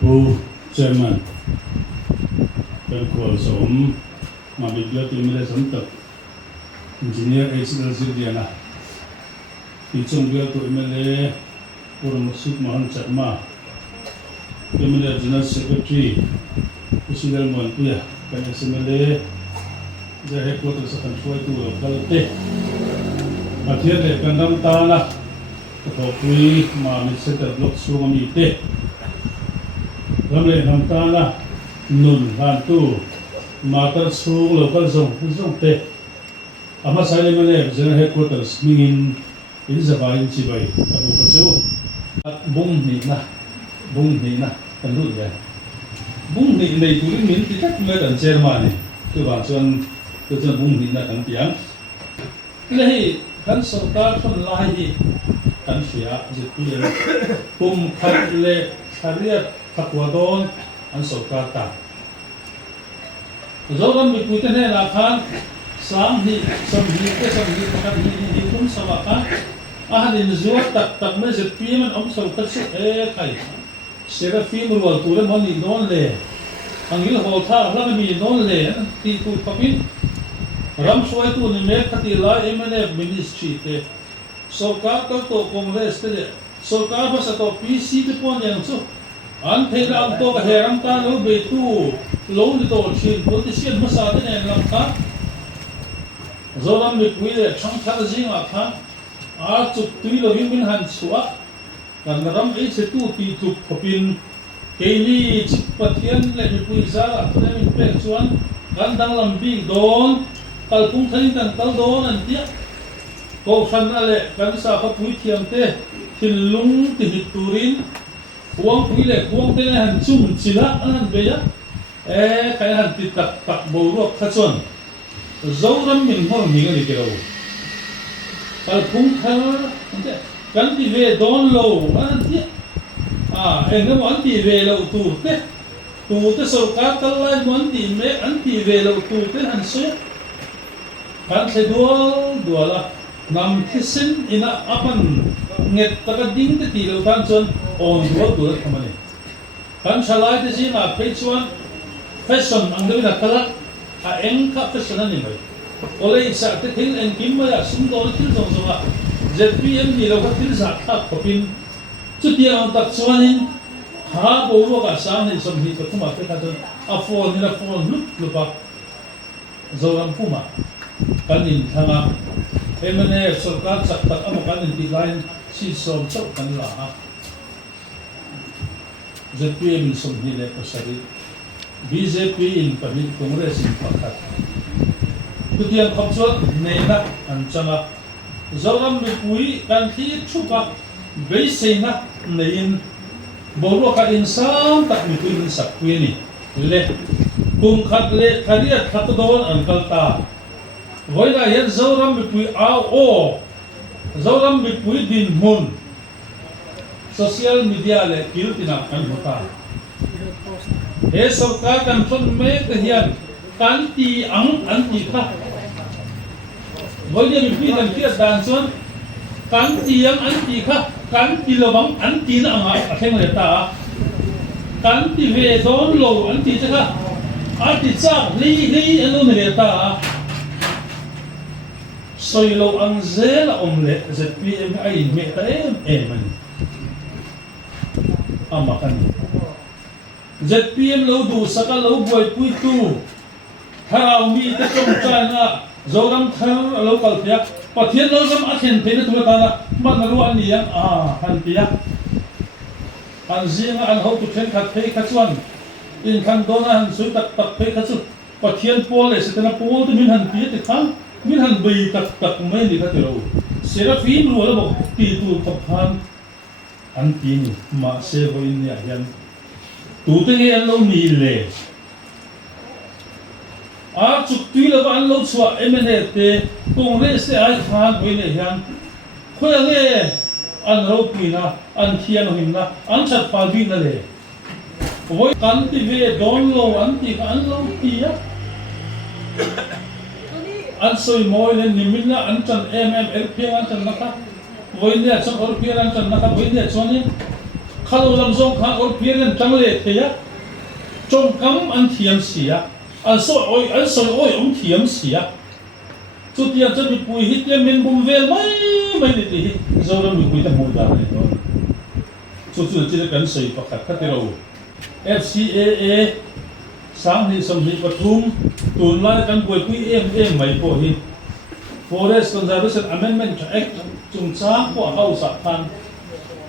ผู้เชื่อมันเป็นคนสมมาบิดเลือดที่ไม่ได้สมตัดอินจิเนียร์เอซิเดนซิเดียนะที่จงเบียตัวไม่ได้ผู้รำสุดมาหันจัดมาที่ไม่ได้ General Secretary ผู้สิ่งเดียวมันตัวเป็นสิ่งไม่ได้จะให้ผู้ที่สักคนช่วยตัวเราเตะมาเทียบเลยกันน้ำตาละก็พอคุยมามีเสด็จลกสูงมีเตะทำเลยน้ำตาละนุ่นหันตู้มาตัดสูงเราก็ส่งเตะอามาใส่เลยมันเลยจะให้ผู้ที่มีเงินอินสบายอินสิบายอาบุกจูบุ้งนี่นะกันรู้ยังบุ้งนี่ในตัวนี้มีที่ทักไม่ตันเชอร์มานี่คือว่าส่วนบุ้งนี่นะตั้งเตียงเลยกันสงการคนไล่กันเสียจิตเปลี่ยนปุ่มขัดเลยทารียขัดวัวโดนอันสงการตัดเราต้องมีคุยกันให้ราคาสามหีสามหีก็สามหีกันหีคุ้มสมัครini zuat tak mesti piman om so kasih kai sera film luar tu le mani non le angil hol tha la mi non le ti tu papin ram suai tu ni me khati la emane ministry te sarkar ka to congress te sarkar ba sa to pc te pon yang so an the ram to ka heram ta lo be tu lo ni to chin politician ma sa de ne lam ka zoram mi pui le chang tha jing a kha chụp tuy là viên hàn xóa còn là rắm ấy sẽ tu tì chụp của pin cái ni chụp bát thiên lại bị quỳ ra là tôi em mình bèn chuan gan đang làm bing đón tal cũng thấy cần tal đón anh tiếc câu phần là lệ gan sa có quý thiam tê thiên lung thì hít turin huang quý lệ huang tê này hàn chung chỉ là anh hàn về á cái hàn tì tặc bầu ruột khát chuan dấu rắm mình hoa mình cái gì đâu kalau pun kan di ve don lo nanti enggak anti ve lo tu te sorkar talai anti me anti ve lo tu te hanse kan se dua la nam kisin ina apan nget takading te ti lo tan chon on dua kamane kan salai te sing a pechuan fashion ang dewi na kala engka fashion ani mai oleh saat itu yang kimia sumber itu sama ZPM di lokal itu sangat kopin setiap orang suanin bawa kasan ini semua itu cuma kita phone lupa zoran puma kan ini tengah emane sarkar sakta apa kan ini lain si somcok kan lah ZPM semua ini pasari BJP ini pasti kongres ini pakat kemudian kapsul nena ancama zoram bepui kan thi chupa beisena nein boro ka insan tak mipui sakweni le kum khat le tharia thatdon ankalta voina yan zoram bepui zoram bepui din mun social media le kiltina kan hota sarkar kan thon me hian kanti ang anti kha voinya mi pi dan kia dan chuan kanti ang anti kha kanti lawang anti na anga atheng le ta kanti ve don lo anti cha kha anti cha li anu ne ta soi lo ang zel omle ZPM ai me ta em amakan ZPM lo du sakal lo boy pui tu harau mi te trong chana zoram thar local pia pathian lo zam athen pe tu ta na man ru an ni han pia an zinga an ho tu then khat pe kha chuan in khan dona han sui tak pe kha chu pathian pol le se tana pol tu min han pia te khang min han bei tak mai ni kha te ro serafim ru la bo ti tu khaphan an ti ni ma se ho in ya yan tu te an lo ni le chụp tuy là bạn lâu xóa em này thế congress sẽ ai phán với này hiền khơi nghe anh rau pina anh thiên hình na anh chặt phá vi na le với cán thì về đón lâu anh thì anh lâu pia anh soi mồi lên nimin na anh chặt LP anh chặt naka với này chặt LP anh chặt naka với này cho nên khalo lam zong kha or pian tang le theya trong kam an thiam sia an so oi thiam sia chu tiang chu mi pui hit le men bum vel mai ni ti zo ram mi pui ta mu da ne to chu chi kan sei pakhat ka ti ro FCAA sang ni som hi pathum tun la kan pui em mai po hi Forest Conservation Amendment Act chung cha ko hau sa khan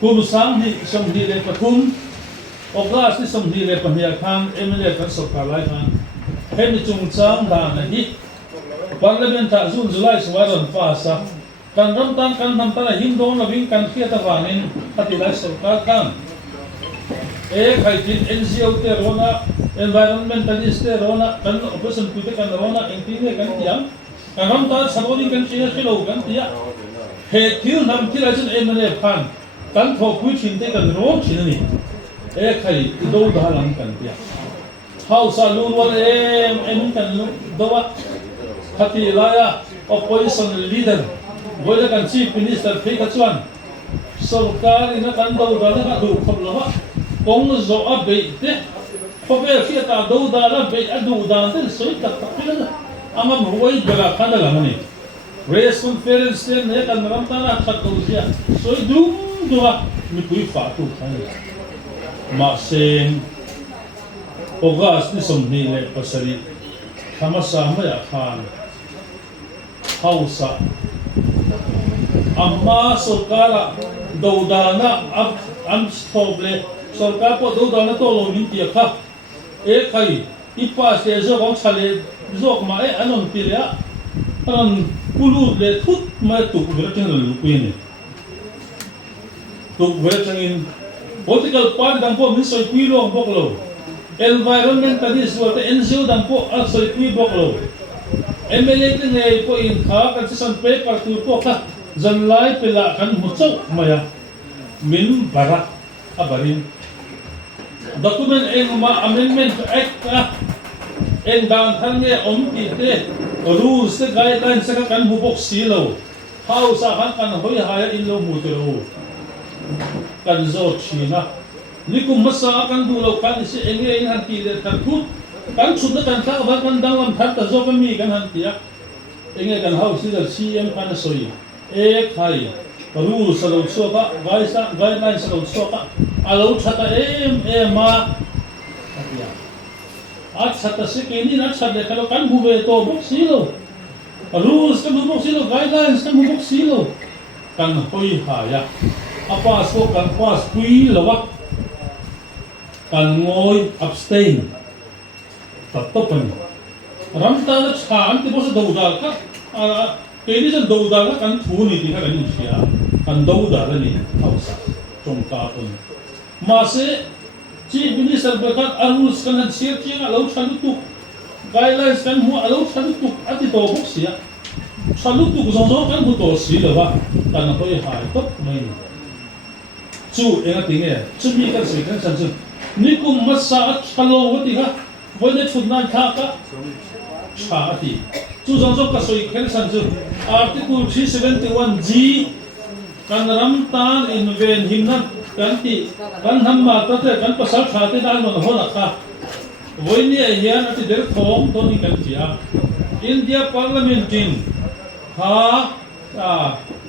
kum sang ni som hi le pathum August ni som hi le pahia khan MLA kan so ka lai khan he ni chung chang da na hi Parliament ta June July suwaron pa sa kan ramtan kan nampana hindong na wing kan khia ta wanin patilai sarkar kan khai tin NGO te rona environmentalist te rona kan opposition pute kan rona engtine kan tiang kan ramtan saboni kan china khilo kan tia he thil nam thil ajun MLA phan kan tho pui thin te kan ro thin ni khai do da lang kan tia house alun war em kan dowa Hati Laya opposition leader, boleh kan chief minister pihak cuan, sarkar ina kan dau dana kan du khom lawa, kong zo abe te, khobe kia ta dau dana be adu dana te soi tak tak pila, amam huai bela kan dalam ni, press conference te ne kan ramtana tak dau sia, soi dua ni pui fatu kan, maksen, ogas ni somni le pasari, sama ya kan. Hausa amma sarkara daudana am stoble sarkar po daudana to lo min tia kha khai ipa se zo gong chale zok ma anon pilia anon pulu le thut ma tu gra ting lu pin tu gra tangin political party dang po min soi pui lo bok lo environmentalist wa NGO dang po al soi pui bok lo MLA te nei po in kha kan san paper tu po kha zan lai pela kan mu chau maya min bara abarin document amendment act en dan than nge om ti te rules te guidelines ka kan mu bok si lo how sa kan hoi ha in lo mu te lo kan zo china ni kum masa kan du lo kan si enge in han ti le kan thu kan chut na kan tha ba kan dang lam that ta zo ka mi kan han tia enge kan hau si da CM kan soi khai rules lo so ka guidelines lo so ka alo thata ma atia thata se ke ni na thade ka kan bu ve to bok si lo rules kan bu bok si lo guidelines kan bu bok si lo kan hoi ha ya apa so kan pas pui lo wa kan ngoi abstain Tatopan. Ramta na chan ti bosa daudal ka. Kaya sa daudal ka kan thuni ti ka ganin siya. Kan daudal ni hausa. Chongkapon. Mase chief minister berkat rules kan share siya alaw chalutuk. Guidelines kan mo alaw chalutuk at itobok siya. Chalutuk zong kan mo to sila wa. Kan hoy hai top may. Chu enga tinge. Chu mi kan sikan sansun. Ni kum masa at chalo wati ka. Boleh chutna thaka chati chu jong jong ka soi khel san chu article 371G kan ramtan in ven himna kan ti kan hamma ta te kan pasal thate dal mon ho rakha voini hian ati der thong to ni kan chia India Parliament in ha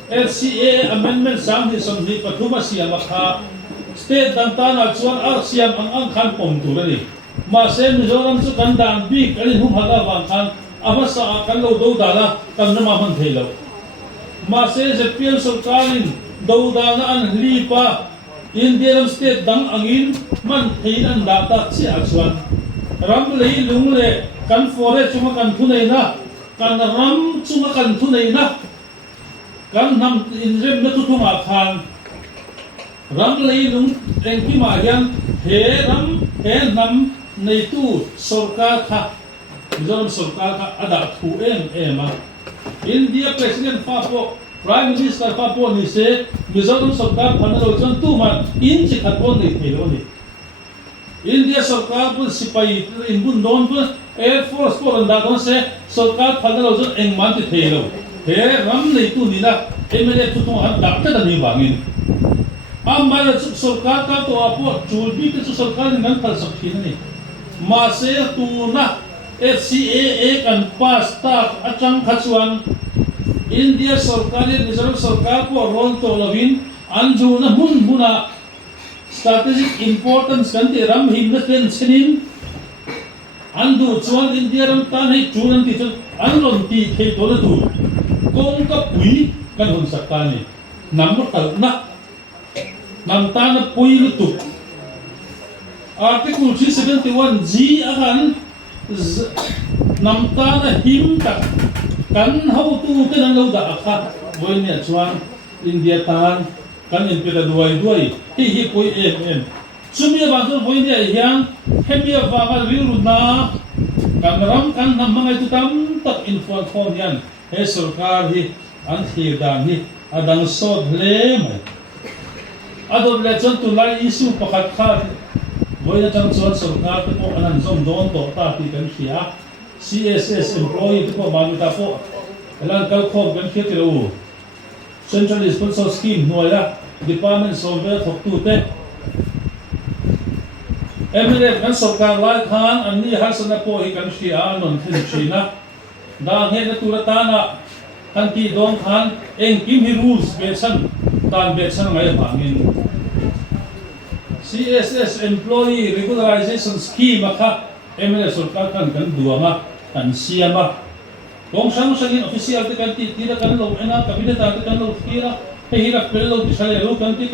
FCA amendment sang hi som hi pathuma siam kha state dantan chuan siam ang khan pom tu ni Masih Mizoram tu kan dan bi kali hum hala bang kan apa sa kan lo do dala kan nama man thelo masih zepian sarkarin do dala an lipa Indian state dang angin man theinan data chi achwan ram lei lung le kan forest chuma kan thunei na kan ram chuma kan thunei na kan nam in rem na tu thuma khan ram lei lung engki ma hian he ram he nam nei tu sarkar kha Mizoram sarkar ka ada thu ma India president fa po prime minister fa po ni se Mizoram sarkar phanalo chan tu man in chi khat bon ni thelo ni India sarkar pun sipai in bun don pun air force po anda don se sarkar phanalo chan eng man ti thelo he ram nei tu ni na MLA tu thong han dak ta ni bangin Amara sarkar ka to apo chulbi ke sarkar ngan thal sakhin ni ma se tu na FCAA kan pass tak achang khachuan India sarkar Reserve sarkar ko rol to lovin anju na muna strategic importance kan ti ram him na ken senin andu chuan India ram tan hei chunan ti chu anron ti thei to na tu kong ka pui kan hun sarkar ni nam tal na nam ta na pui lu tu Article 371G akan nam ta na him tak kan hau tu ke nang lo da akha voi ne chuan India tan kan in pela duai hi pui sumia ba tu voi ne hiang hemia va ma riu na kan ram kan nam mangai tu tam tak info form yan he sarkar hi an thi dan hi adang sod le mai adon le chon tu lai issue pakhat kha voi na chang chuan sarkar te po anan zom don to ta ti kan khia CSS employee te po ba ta po elan kal khom kan khia ti lo Central Sponsor Scheme noya Department Solver thok tu te MLF kan sarkar lai khan an ni har sana po hi kan khia non thin china da he na tu ta na kan ti dong khan eng kim hi rules be chan tan be chan ngai bangin CSS Employee Regularization Scheme akha MLF sarkar kan duama kan siama kung sang official te kan ti tira kan lo ena cabinet te kan lo tira pe hira pelo ti sale lo kan ti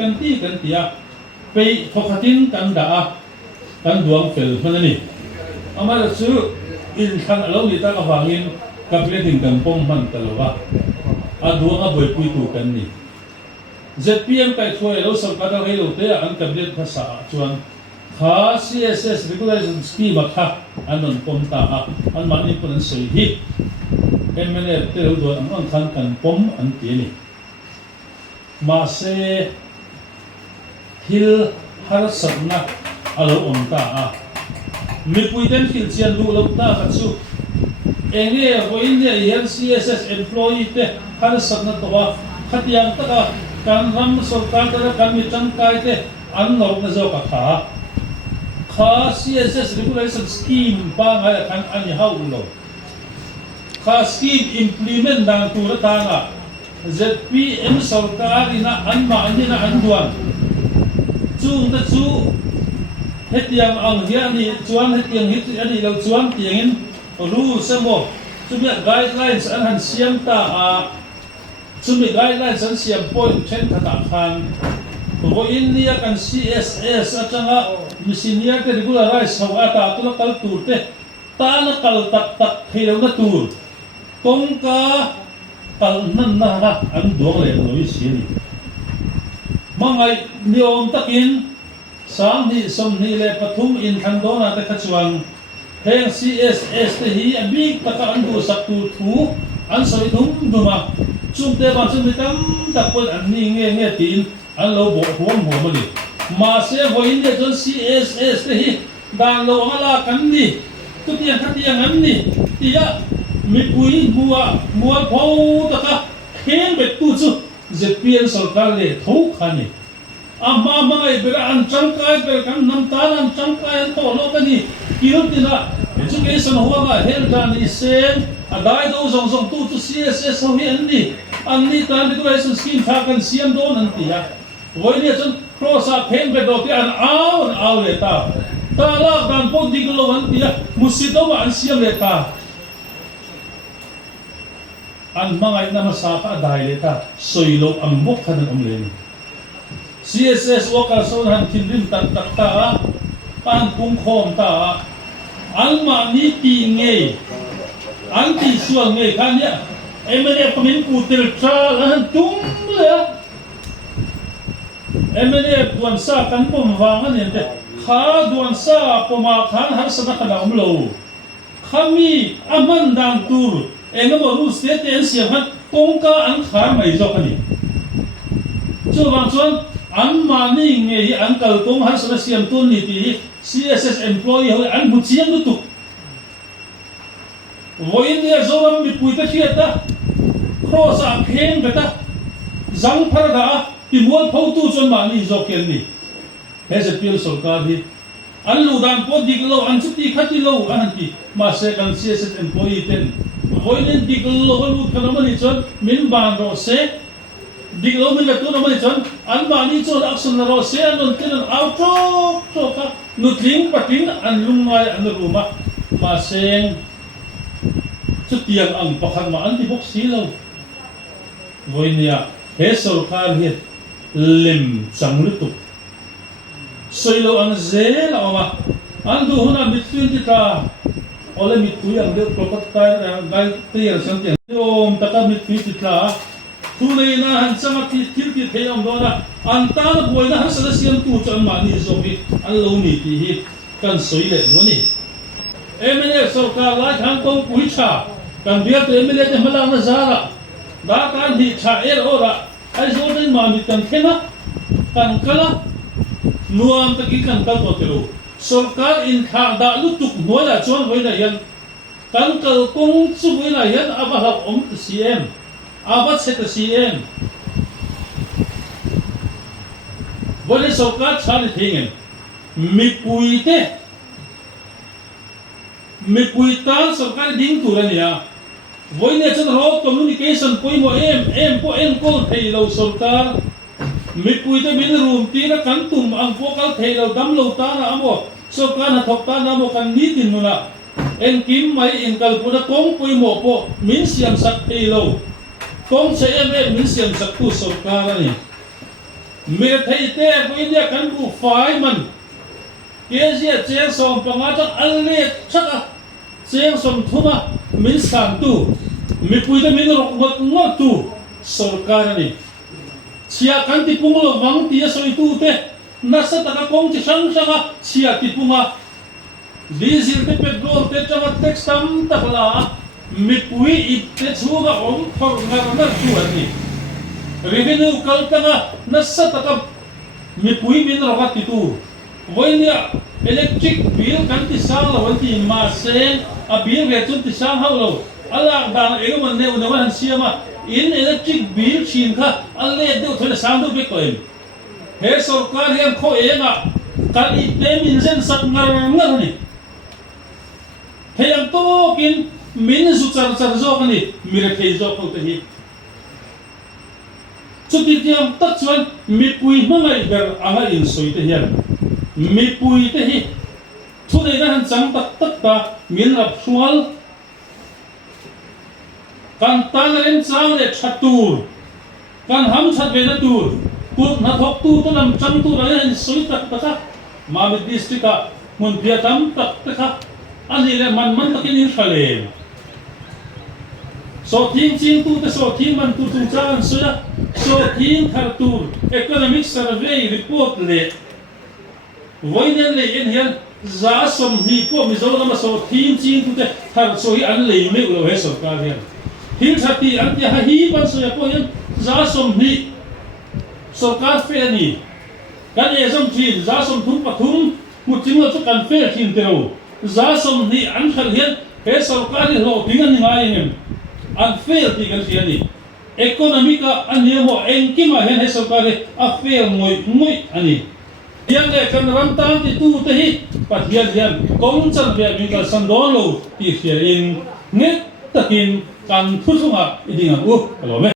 ya pe thokatin kan da kan duang fel manani amala chu in khan alo ni ta ka wangin cabinet in kan pom man talowa aduang a boy pui tu kan ni ZPM kai thoi lo sarkar ka lo te an cabinet ka sa chuan kha CSS Regularization Scheme kha anon pom ta an mani pon sei hi MLF te lo do ang khan kan pom an ti ni ma se hil har sakna alo om ta mi puiten hil chian lu lo ta ka chu enge voin ne yan CSS employee te har sakna to wa khatiang ta ka kan ram sarkar ta kan mi chang kai te an lo na zo ka kha CSS Regulation Scheme pa ngai kan ani hau lo kha scheme implement dan tu ra ta nga ZPM sarkar ina an ma ani na an duan chung ta chu hetiang ang hian ni chuan hetiang hit ani lo chuan tiangin rules mo chumi guidelines an han siam ta chumi guidelines an siam point chen khata khan ko India kan CSS atanga senior te regularize sawa ta tu kal tur te ta na kal tak thelo na tur kong ka kal nan na ha an dong le lo si ni mangai niom takin sang ni som ni le pathum in khan do na ta khachuang heng CSS te hi a big ta ka an du sak tu thu an soi dum duma chung te ba chung tam tak pon an ni nge tin an lo bo huam mali ma se voin de jon CSS te hi dan lo ala kan ni tu tiang khatiang an ni tia mi pui mua pho ta ka khen bet tu chu ZPM sarkar le tho khani amma mangai bera an changkai ber kan nam ta an changkai an to lo kani kirutina education huwa ga hel dan ni sen adai do zong tu CSS ho hi an ni tan regulation scheme tha kan siam don an tia voi ni chon cross a phen be do ti an au le ta la dan po diglo an tia musito wa an siam le ta an mangai na masaka dai le ta soilo ang mok khan ang len CSS worker so han tinrim tak ta pan pung khom ta an ma ni ti nge an ti suang nge kan ya MNF komin putil tra han tum le MNF duan sa kan pom wangan ente kha duan sa poma khan har sana kana umlo khami aman dang tur engamo ru state en siam han kongka an khar mai zo kani chu wang chuan an ma ni nge hi an kal kong har sana siam tun ni ti CSS employee ho an bu chiang tu voin ne zo ram mi puita khiata cross a khen beta zang phar da ti mual phau tu chon ma ni zokel ni he se pil sarkar hi an lu dan po dik lo an chuti khati lo an ti ma se kan CSS employee ten voinen dik lo lu kana mani chon min ban ro se dik lo min la tu na mani chon an ba ni chon action na ro se an ten out to ka nutling patin an lungai an ruma ma seng chutiang ang pakhat ma an ti bok silo voinia he sarkar hi lim changlutu soilo ang zel ama andu huna mitwinti ta ole mitui ang de prokotai gal tier santian om taka mitwinti ta tunai na han changa ti ti theyam dona anta boina han salasian tu chan mani zomi an lo ni ti hi kan soile doni emene sarkar lai han tong pui cha kan dia te emene te malang na zara da kan hi cha er ora ai zo den ma mit kan khena kan kala nuam taki kan kal to tero sarkar in kha da lutuk nola chon voina yan kan kal kong chu voina yan aba ha om cm aba che ta cm bole sarkar chhan thingen mi pui tan sarkar ding turania voine chan ro communication poi mo em po en kol thei lo sarkar mi pui te min room ti na kan tum ang pokal thei lo dam lo ta na amo sarkar na thok ta na mo kan ni tin na en kim mai in kal puna kong pui mo po min siam sak thei lo kong se em min siam sak tu sarkar ani me thei te voine kan bu fai man ke zia che som panga ta alle chaka cheng som thuma min san tu mi pui te min rok ngot tu sarkar ani chia kan ti pung lo wang ti soi tu te nasa ta ka kong chi sang sanga chia ti punga diesel te petrol te chama tax tam takla mi pui it te chuga om phor ngar na tu ani revenue kal tanga nasa ta ka mi pui min roka ti tu voinia electric bill kan ti sang lo ti ma se a bill ve chun ti sang hau lo ala dan ego man ne una wan siama in electric bill chin kha alle de thole sang do be koim he sarkar hian kho ega kan I te min zen sak ngar ni theyam to kin min zu char zo ni mire thei zo ko te hi chuti tiam tak chuan mi pui mangai ber anga in soi te hian mi pui te hi thudei na han chang tak ta min rap sual kan tan ren chang le thatur kan ham that ve na tur kut na thok tu to lam cham tu ra hen soi tak ta ma mi district a mun pia tam tak ta ani le man takin in khale so thing ching tu te so thing man tu tu chan so thing thar tur economic survey report le voinen le in hian za som hi po mi zo na so thing ching tu te thar so hi an le me ulo he sarkar hian hin thati an ti ha hi ban so ya po hian za som hi sarkar fe ni kan e zom thin za som thum pathum mu ching lo chu kan fe thin tero za som hi an khal hian he sarkar hi lo pingan ngai ngem an fe ti kan ti ani economica an hi mo enkima hian he sarkar hi a fe moi ani yang le kan ram tam ti tu te hi pathian hian kong chan ve mi ka san don lo ti hian in nge takin kan thu thunga idinga u alo me